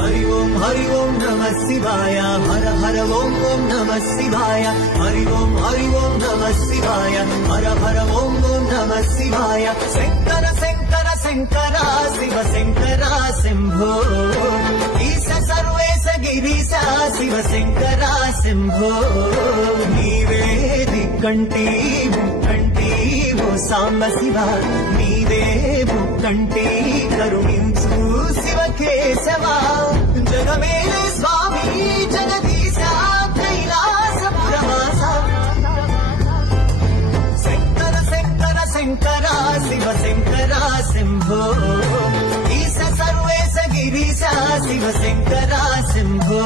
हरि ओम नमः शिवाय हर हर ओम ओम नमः शिवाय हरि ओम नमः शिवाय हर हर ओम ओम नमः शिवाय शंकर शंकर शंकर शिव शंकर शंभो ईश सर्वेश गिरीश शिव शंकर शंभो नीवे दिक्कंटी मुक्कंटी वो सांब शिव नीवे मुक्कंटी करुणिंचु शिव केशवा जगमेले स्वामी जगदीश कैलासपुरवास शंकर शंकर शंकर शिव शंकर शंभो ईश सर्वेश गिरीश शिव शंकर शंभो